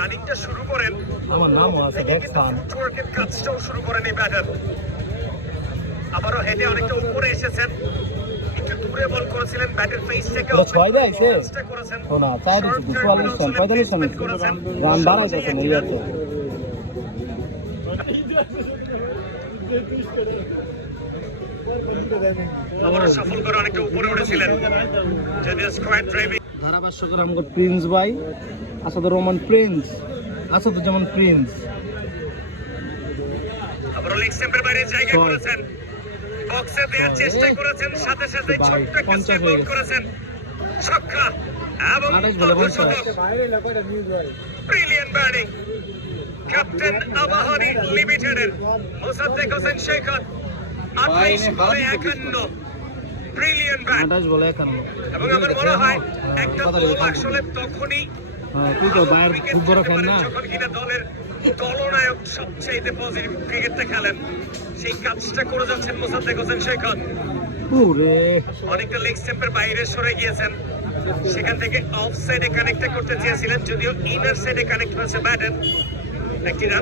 রানিংটা শুরু করেন, আমার নামও আছে দেখছান, ফুটওয়ার্কের কাজটাও শুরু করেন এই ব্যাটার। আবারও হেডে অনেকটা উপরে এসেছেন, একটু দূরে বল করেছিলেন, ব্যাটের ফেস থেকে ছয় দেয় সে চেষ্টা করেছেন। শোনা 44 রান 45 রান রান বাড়াইতেছে না ইয়াতে। আবারও সফল করে অনেকটা উপরে উঠেছিলেন, যদিও স্কোয়াড ড্রাইভিং। ধারাভাষ্যকর আমাদের প্রিন্স ভাই, আসাদুর রহমান প্রিন্স, আসাদুজ্জামান প্রিন্স। আবারও লেগ স্ট্যাম্পের বাইরে জায়গা করেছেন, বক্সে দেওয়ার চেষ্টা করেছেন, সাথে সাথে ছোট্ট একটা স্টেপ আউট করেছেন, ছক্কা এবং ব্রিলিয়ান্ট ব্যাটিং ক্যাপ্টেন আবাহনী লিমিটেডের মোসাদ্দেক হোসেন শেখর। 28 বলে 51, ব্রিলিয়ান্ট ব্যাট। 28 বলে 51। এবং আমার মনে হয় একটা বল আসলে তখনই তুই তো বাইরে খুব বড় ফ্যান না, যখন কিনা দলের দলনায়ক সবচেয়ে পজিটিভ ক্রিকেটটা খেলেন, সেই কাজটা করে যাচ্ছেন মোসাদ্দেক হোসেন শেখর। অনেকটা লেগ স্ট্যাম্পের বাইরে সরে গিয়েছেন, সেখান থেকে অফ সাইডে কানেক্ট করতে চেয়েছিলেন, যদিও ইনার সাইডে কানেক্ট হয়েছে ব্যাটার। একটি রান